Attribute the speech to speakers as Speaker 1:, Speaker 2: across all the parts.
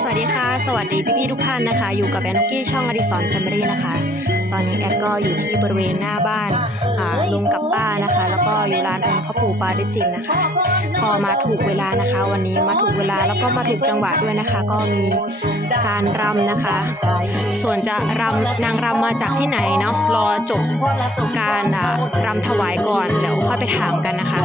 Speaker 1: สวัสดีค่ะ สวัสดีพี่ๆทุกท่านนะคะ อยู่กับแอนนุกี้ช่องอดิสรแฟมิลี่นะคะ ตอนนี้แอดก็อยู่ที่บริเวณหน้าบ้านอ่าลุงกับป้านะคะ แล้วก็อยู่ร้านองค์พ่อปู่ปาริจินนะคะ พอมาถูกเวลานะคะ วันนี้มาถูกเวลาแล้วก็มาถูกจังหวะด้วยนะคะ ก็มีการรำนะคะ ส่วนจะรำนางรำมาจากที่ไหนเนาะรอจบการอ่ารำถวายก่อนเดี๋ยวค่อยไปถามกันนะคะ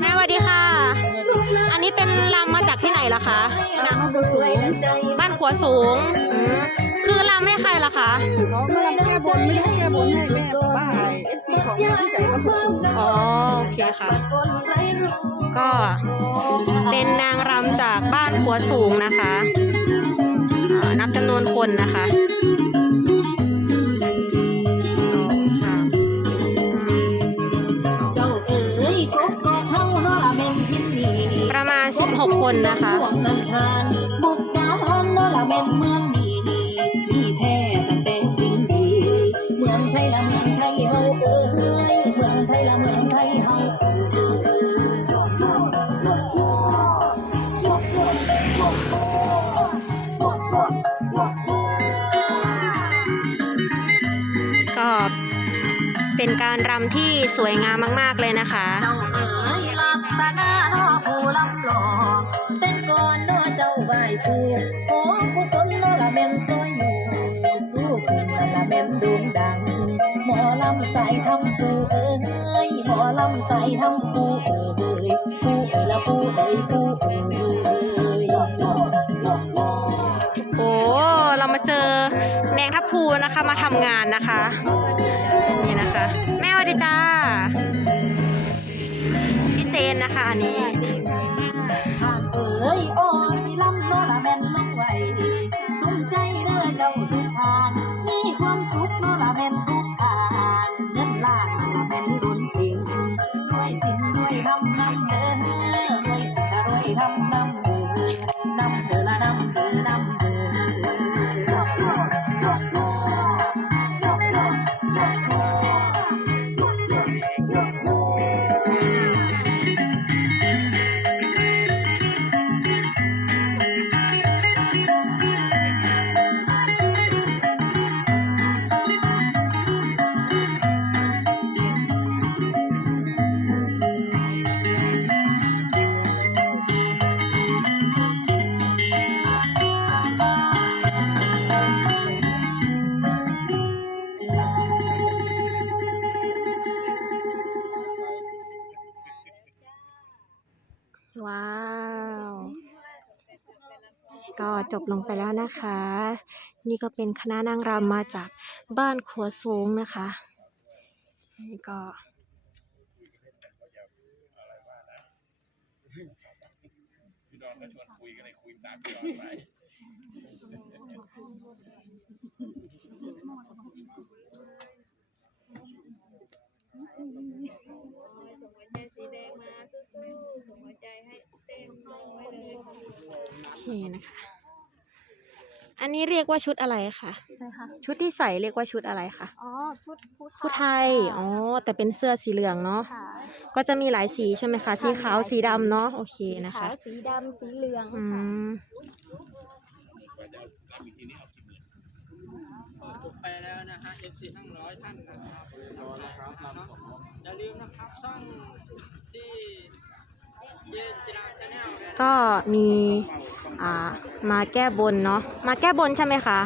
Speaker 1: แม่สวัสดีค่ะ อันนี้เป็นรำมาจากที่ไหนล่ะคะ
Speaker 2: นางบุญสูง
Speaker 1: บ้านขัวสูงอืมคือรำให้ใครล่ะคะ
Speaker 3: เขามารับแก้บนไม่ได้แก้บนให้แม่ป้าเอฟซีของแม่ผู้ใหญ่บ้านผู้สูง
Speaker 1: อ๋อโอเคค่ะ ก็เป็นนางรำจากบ้านขัวสูงนะคะอ่านับจำนวนคนนะคะ คนนะคะ
Speaker 2: บุกดาหอนนอละเม็นเมืองดีที่แท้มันเป็นสิ่งดี เมืองไทยละเมืองไทยเฮาเอ้ยเมืองไทยละเมืองไทยเฮา
Speaker 1: ก็เป็นการรำที่สวยงามมาก ๆ เลยนะคะ
Speaker 2: เจ้าเอ๋ยลับตาหน้าเนาผู้ลำหลอ จ้าไหว้ผู้ขอกุศลเนละเม่นซอยอยู่สู้ขึ้นละละแม่นด่งดังหมอลำใส่ทำตูเอ้ยหมอลำใส่ทำกูเอ้ย
Speaker 1: ก็จบลงไปแล้วนะคะ นี่ก็เป็นคณะนางรำมาจากบ้านขัวสูงนะคะนี่ก็
Speaker 4: พี่ดอนก็ชวนคุยกันเลยคุยตามพี่ดอนไป
Speaker 1: โอเคนะคะ อันนี้เรียกว่าชุดอะไรคะ
Speaker 5: ใช่ค่ะ
Speaker 1: ชุดที่ใส่เรียกว่าชุดอะไรคะ
Speaker 5: อ๋อชุดผู้
Speaker 1: ผู้ไทยอ๋อแต่เป็นเสื้อสีเหลืองเนาะ
Speaker 5: ค่ะ
Speaker 1: ก็จะมีหลายสีใช่ไหมคะสีขาวสีดำเนาะโอเคนะ
Speaker 5: ขา
Speaker 1: คะ
Speaker 5: วสีดำสีเหลือง
Speaker 1: อื
Speaker 5: ค่ะ
Speaker 1: ม
Speaker 6: จบไปแล้วนะฮะ FC ทั้งร้อยท่านนะครับอย่าลืมนะครับช่องที่เย็นจิราชาแนลเนี่ย
Speaker 1: ก็มีอ่า มาแก้บนเนาะมาแก้บนใช่ไหมคะ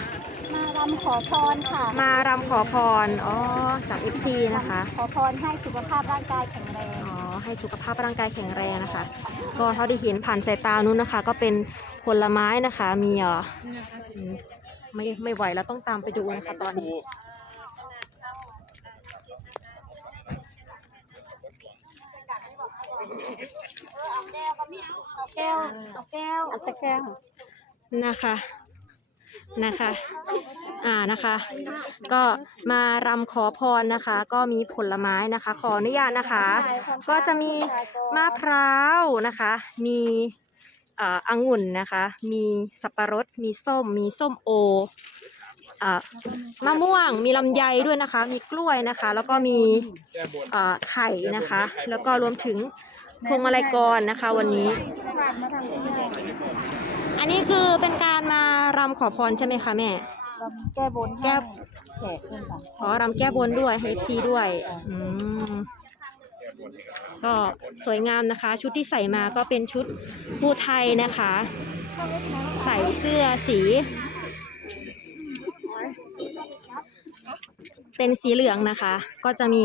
Speaker 5: มารำขอพรค่ะ
Speaker 1: มารำขอพรอ๋อจาก FC นะคะ
Speaker 5: ขอพรให้สุขภาพร่างกายแข็งแรง
Speaker 1: อ๋อให้สุขภาพร่างกายแข็งแรงนะคะ ก็เท่าที่เห็นผ่านสายตานู้นนะคะ ก็เป็นผลไม้นะคะมีเอ่ออืมไม่ไม่ไหวแล้วต้องตามไปดูนะคะตอนนี้
Speaker 5: เอาแก้วเอาแก้วเอาแก้ว
Speaker 1: นะคะ นะคะ อ่านะคะ ก็มารำขอพรนะคะ ก็มีผลไม้นะคะ ขออนุญาตนะคะ ก็จะมีมะพร้าวนะคะ มีอ่อองุ่นนะคะ มีสับปะรด มีส้ม มีส้มโออ่ามะม่วง มีลำไยด้วยนะคะ มีกล้วยนะคะ แล้วก็มีอ่าไข่นะคะ แล้วก็รวมถึงพวงมาลัยกรนะคะ วันนี้ นนี้คือเป็นการมารำขอพรใช่ไหมคะแม่
Speaker 5: แก้บน
Speaker 1: แก้
Speaker 5: แขกเพื่อนค่ะ
Speaker 1: ขอรำแก้บนด้วยให้ซีด้วยอืมก็สวยงามนะคะ ชุดที่ใส่มาก็เป็นชุดภูไทยนะคะ ใส่เสื้อสี เป็นสีเหลืองนะคะ ก็จะมี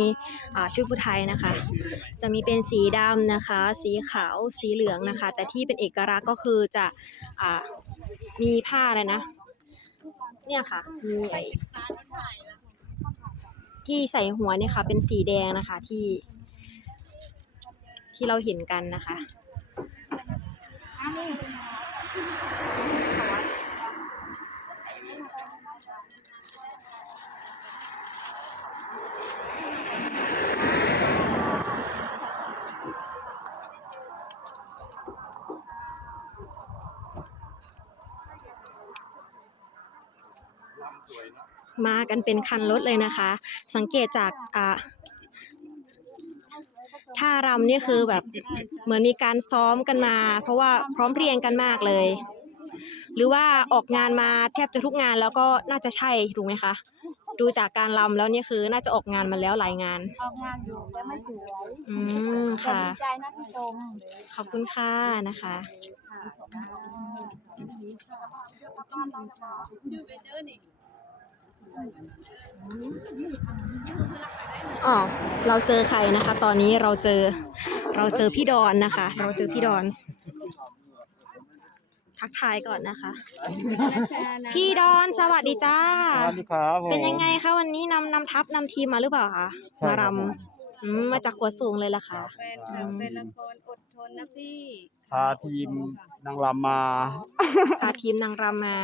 Speaker 1: ชุดผู้ไทยนะคะ จะมีเป็นสีดำนะคะ สีขาวสีเหลืองนะคะ แต่ที่เป็นเอกลักษณ์ก็คือจะอมีผ้าอะไรนะ เนี่ยค่ะ มีที่ใส่หัวเนี่ยค่ะ เป็นสีแดงนะคะที่ที่เราเห็นกันนะคะ มากันเป็นคันรถเลยนะคะ สังเกตจากอ่าท่ารำนี่คือแบบเหมือนมีการซ้อมกันมา เพราะว่าพร้อมเพรียงกันมากเลย หรือว่าออกงานมาแทบจะทุกงานแล้วก็น่าจะใช่ถูกไหมคะ ดูจากการรำแล้วเนี่ยคือน่าจะออกงานมาแล้วหลายงาน
Speaker 5: ออกงานอยู่แต่ไม่สวย
Speaker 1: อืม
Speaker 5: แต่
Speaker 1: ค่ะ
Speaker 5: ดีใจนะที่ชม
Speaker 1: ขอบคุณค่ะนะคะ อ๋อเราเจอใครนะคะ ตอนนี้เราเจอเราเจอพี่ดอนนะคะ เราเจอพี่ดอน ทักทายก่อนนะคะ พี่ดอนสวัสดีจ้า
Speaker 7: สวัสดีครับผม
Speaker 1: เป็นยังไงคะวันนี้นำนำทัพนำทีมมาหรือเปล่าคะ
Speaker 7: ใช่
Speaker 1: มา
Speaker 7: ครั
Speaker 1: ร
Speaker 7: บผมำ
Speaker 1: อืมมาจากขวดสูงเลยล่ะค่ะ
Speaker 3: แฟนคลับเป็นละครอดทนนะพี่
Speaker 7: พาทีมนางรำมา
Speaker 1: พาทีมนางรำมา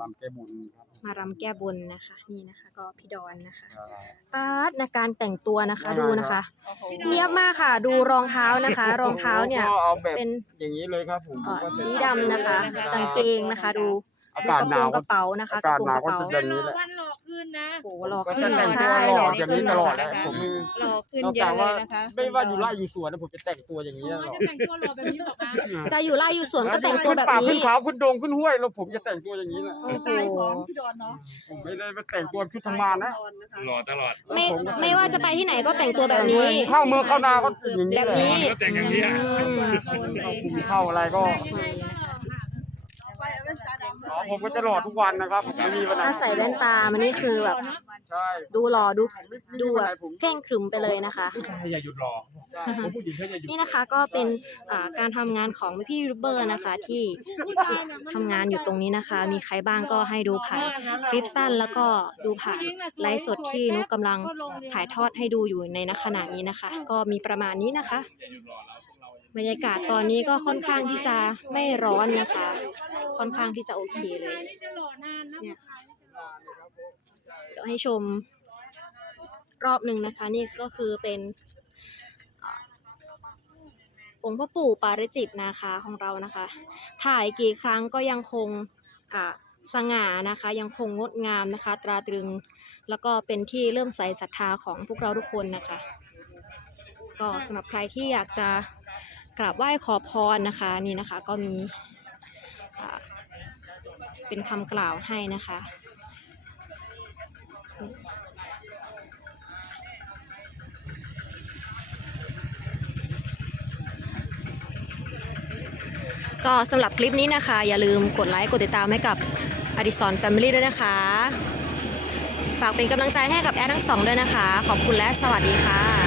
Speaker 7: รำแก้บุญครับ
Speaker 1: มารำแก้บนนะคะ นี่นะคะ ก็พี่ดอนนะคะ
Speaker 7: ครับ
Speaker 1: ปาร์ตในการแต่งตัวนะคะ
Speaker 7: ได้
Speaker 1: ดูนะคะ
Speaker 3: โอ้โห
Speaker 1: เนียบมากค่ะ ดูรองเท้านะคะ รองเท้าเนี่ย
Speaker 7: ก็เอาแบบ
Speaker 1: เป็น
Speaker 7: อย่างนี้เลยครับผม
Speaker 1: เอ่อ
Speaker 7: ก็จะ
Speaker 1: สีดำนะคะกางเกงนะคะ ดู
Speaker 7: อา
Speaker 1: ดู
Speaker 7: กาศ
Speaker 1: กระ
Speaker 7: ห
Speaker 1: โปร
Speaker 7: นาว
Speaker 1: งกระเป๋านะคะ
Speaker 7: อากาศ
Speaker 1: โปรง
Speaker 7: หนากว
Speaker 1: ระ
Speaker 7: ก็
Speaker 1: เป๋า
Speaker 7: จะอย่างนี้แหละ
Speaker 3: วันหลอกขึ้นนะ
Speaker 1: โอ้โหหล่อ
Speaker 7: ก็
Speaker 1: ขึ้
Speaker 7: จะ
Speaker 1: น
Speaker 7: แต่ง
Speaker 1: ใช่
Speaker 7: ตัวห
Speaker 1: ห
Speaker 7: ล่
Speaker 1: ล่
Speaker 7: อ
Speaker 1: อ
Speaker 7: อย่าง
Speaker 1: ขึ้
Speaker 7: นี้
Speaker 1: น
Speaker 7: ตลอด
Speaker 1: นะ
Speaker 7: นะคะผมมี
Speaker 3: หลอกขึ้น
Speaker 7: นอก
Speaker 3: เย
Speaker 7: จาก
Speaker 3: อะเล
Speaker 7: ว่าย
Speaker 3: นะคะ
Speaker 7: ไม่ว่าอยู่ไร่อยู่สวนนะผมจะแต่งตัวอย่างนี้ตลอด
Speaker 3: จะแต่งตัวหล่อแบบนี้หรอคะ
Speaker 1: จะอยู่ไร่อยู่สวนก็แต่งตัวแบบ
Speaker 7: ขึ้ป่า
Speaker 1: นี้
Speaker 7: ขึ้นเขาขึ้นดงขึ้นห้วยแล้วผมจะแต่งตัวอย่างนี้แหละ
Speaker 1: โอ้โห
Speaker 3: สไตล์ของพี่ดอนเนาะ
Speaker 7: ผมไม่ได้ไปแต่งตัวชุดทำงานนะ
Speaker 4: รอตลอด
Speaker 1: ไม่ไม่ว่าจะไปที่ไหนก็แต่งตัวแบบนี้
Speaker 7: เข้าเมืองเข้านาก็อย่างนี้
Speaker 1: แบบ
Speaker 7: แหละ
Speaker 1: นี้
Speaker 4: ก็แต่งอย่างนี้อะ
Speaker 1: อืม
Speaker 7: เข้าคุมเข้าอะไรก็ อ๋อผมก็จะหล่อทุกวันนะครับไม่มีวันไหน
Speaker 1: ถ้าใส่แว่นตามันนี่คือแบบ
Speaker 7: ใช่
Speaker 1: ดูหล่อดู
Speaker 7: ไม่
Speaker 1: ดู
Speaker 7: มีวัน
Speaker 1: แบ
Speaker 7: ไหน
Speaker 1: บ
Speaker 7: ผม
Speaker 1: เคร่งขรึมไปเลยนะคะ
Speaker 4: ผู้ชายอย่าหยุดรอผมผู้หญิงเขาอย่าหยุด
Speaker 1: นี่นะคะก็เป็นอ่าการทำงานของพี่ยูทูบเบอร์นะคะที่ทำงานอยู่ตรงนี้นะคะ มีใครบ้างก็ให้ดูผ่านคลิปสั้นแล้วก็ดูผ่านไลฟ์สดที่นุกกำลังถ่ายทอดให้ดูอยู่ในณขณะนี้นะคะ ก็มีประมาณนี้นะคะ บรรยากาศตอนนี้ก็ค่อนข้างที่จะไม่ร้อนนะคะ ค่อนข้างที่จะโอเคเลยเนี่ยจะให้ชมรอบหนึ่งนะคะ นี่ก็คือเป็นองค์พ่อปู่ปาริจิตนะคะของเรานะคะ ถ่ายกี่ครั้งก็ยังคงอ่าสง่านะคะ ยังคงงดงามนะคะ ตราตรึงแล้วก็เป็นที่เริ่มใส่ศรัทธาของพวกเราทุกคนนะคะ ก็สำหรับใครที่อยากจะ กราบไหว้ขอพรนะคะนี่นะคะก็มีเป็นคำกล่าวให้นะคะก็สำหรับคลิปนี้นะคะ อย่าลืมกดไลค์ กดติดตามให้กับอดิสรแฟมิลี่ด้วยนะคะ ฝากเป็นกำลังใจให้กับแอดทั้งสองด้วยนะคะ ขอบคุณและสวัสดีค่ะ